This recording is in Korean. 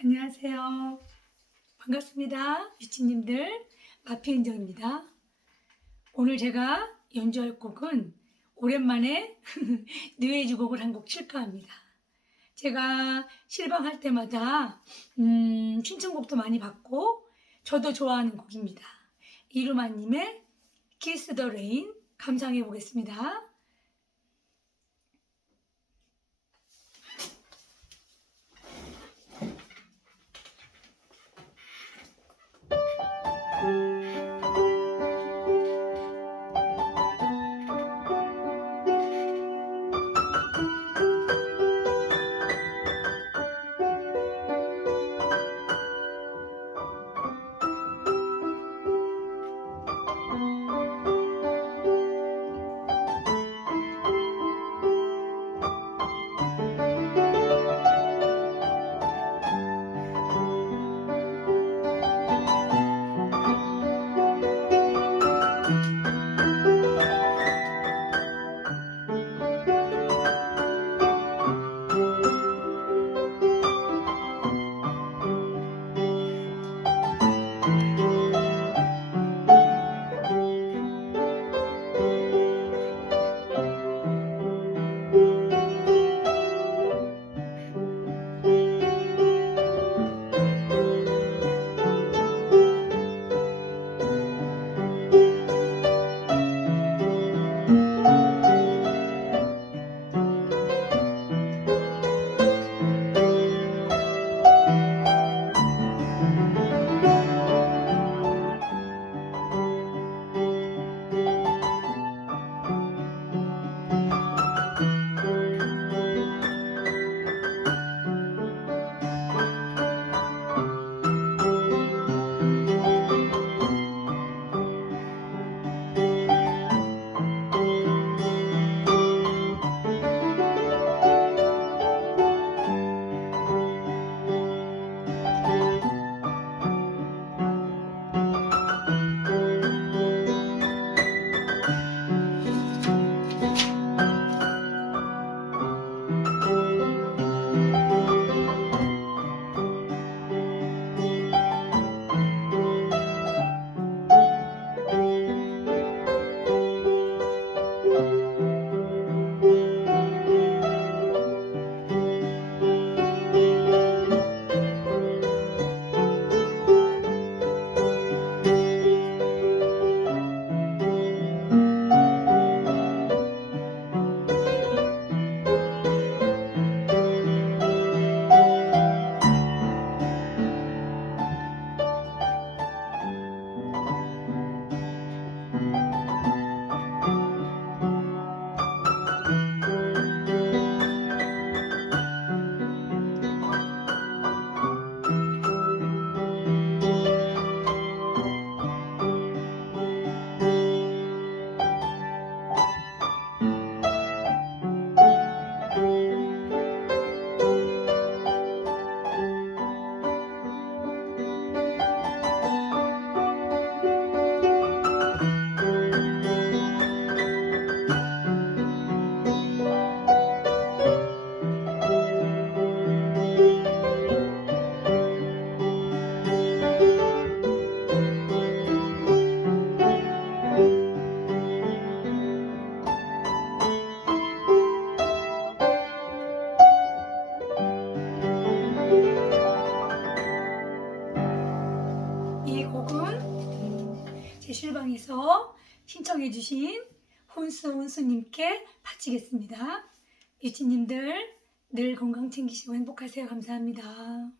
안녕하세요. 반갑습니다. 유치님들 마피은정입니다. 오늘 제가 연주할 곡은 오랜만에 뉴에이지 곡을 한 곡 칠까 합니다. 제가 실방할 때마다 신청곡도 많이 받고 저도 좋아하는 곡입니다. 이루마님의 Kiss the Rain 감상해 보겠습니다. 이 곡은 제 실방에서 신청해 주신 혼수님께 바치겠습니다. 유치님들 늘 건강 챙기시고 행복하세요. 감사합니다.